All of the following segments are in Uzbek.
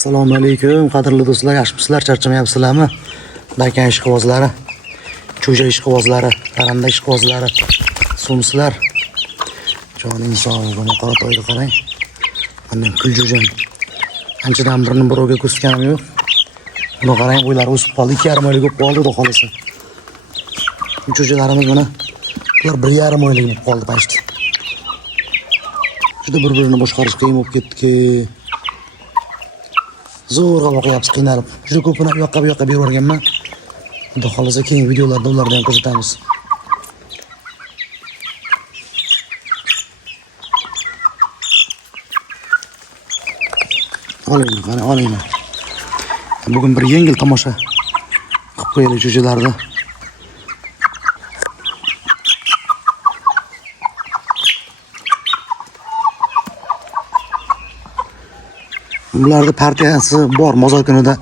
Assalomu alaykum, qadrli do'stlar, yaxshimisizlar, charchamayapsizlarmi? Dakan ishqibozlari, cho'ja ishqibozlari, parranda ishqibozlari, so'msizlar. Joning sog'lig'ini qora to'yga qarang. Mana kuljo'jam. Anchadan birini birovga ko'rsatganim yo'q. Buni qarang, o'ylari o'sib qoldi, 2,5 oylik bo'lib qoldi, xudo xolasa. Cho'jalarimiz mana ular 1,5 oylik bo'lib qoldi pashti. Juda bir-birini boshqarish qiyin bo'lib ketdi. Zo'rg'a boqyapsiz, qiynalib. Juda ko'pini u yoqqa bu yoqqa berib yuborganman. Xudo xolasa keyingi videolarda ularni ham ko'rsatamiz. Olinglar, qani olinglar. Bugun bir yengil tomosha qilib qo'yaylik cho'jalarni. Bularning partiyasi bor, mozor kunida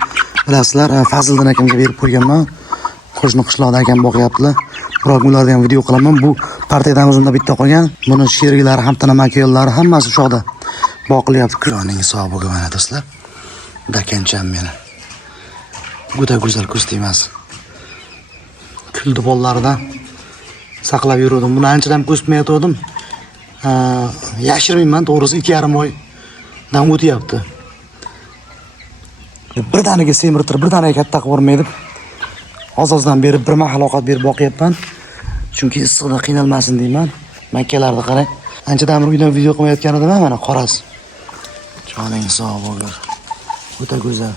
bilasizlar, Fazliddin akamga berib qo'yganman. Qo'shni qishloqda akam boqyaptilar. Biroq ularga ham video qilaman. Bu partiyadamiz unda bitta qolgan. Buni sheriklari, hamtana makiyallari hammasi shu yoqda boqilyapti. Kuyoning hisobiga mana do'stlar. Dakancham meni. Juda go'zal ko'st emas. Kuldi bollaridan saqlab yurdim. Buni anchadan ko'smayotgandim. Yashirmayman, to'g'risi 2,5 oydan o'tyapti. Birdaniga semirtirib, birdaniga katta qilib o'rmaydi. Hozirdan berib bir mahal ovqat berib boqyapman. Chunki issiqda qiynalmasin deyman. Makkalarni qarang. Anchadan bir uydan video qilmayotgan edim, mana qorasi. Joning sog' bo'lsin. O'ta go'zal.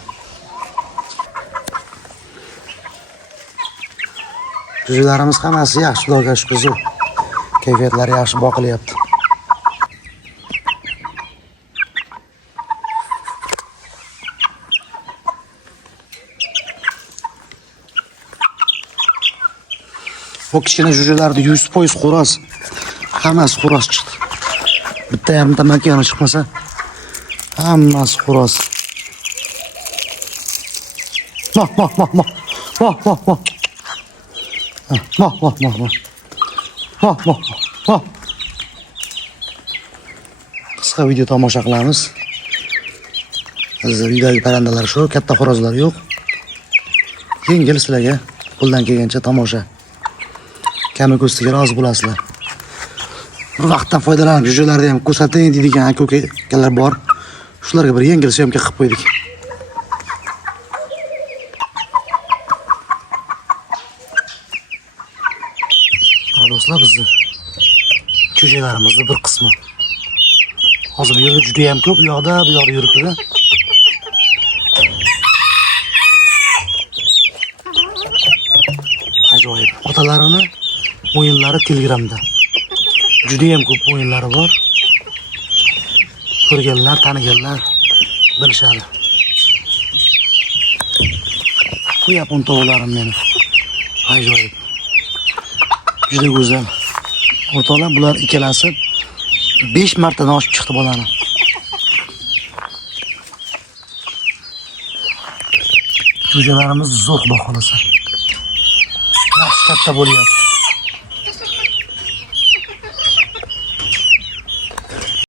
Cho'jalarimiz hammasi yaxshi, xudoga shukr. Kayfiyatlari yaxshi boqilyapti. Bu kichkina jo'jalarda 100% xo'roz. Hammasi xo'roz chiqdi. Bitta yarimta makiyani chiqmasa, hammasi xo'roz. Moh. Qisqa video tomosha qilamiz. Hozir uydagi parandalar shu, katta xo'rozlar yo'q. Yengil sizlarga qo'ldan kelgancha tomosha. Kami ko'stiga rozi bo'lasizlar. Bir vaqtdan foydalanib, jo'jalarni ham ko'rsating deydigan aka-ukalar bor. Shularga bir yengil syomka qilib qo'ydik. Do'stlar, bizni cho'jalarimizni bir qismi hozir bu yerda juda ham ko'p, bu yoqda yuribdi. Ajoyib. Otalarini o'yinlari Telegramda. Juda ham ko'p o'yinlari bor. Ko'rganlar, taniganlar bilishadi. Bu yapon tovuqlarim meni. Ajoyib. Juda go'zal. O'rtoqlar, bular ikkalasi 5 martadan oshib chiqdi bolani. Cho'jalarimiz zo'r xudo xolasa. Yaxshi katta bo'lyapti.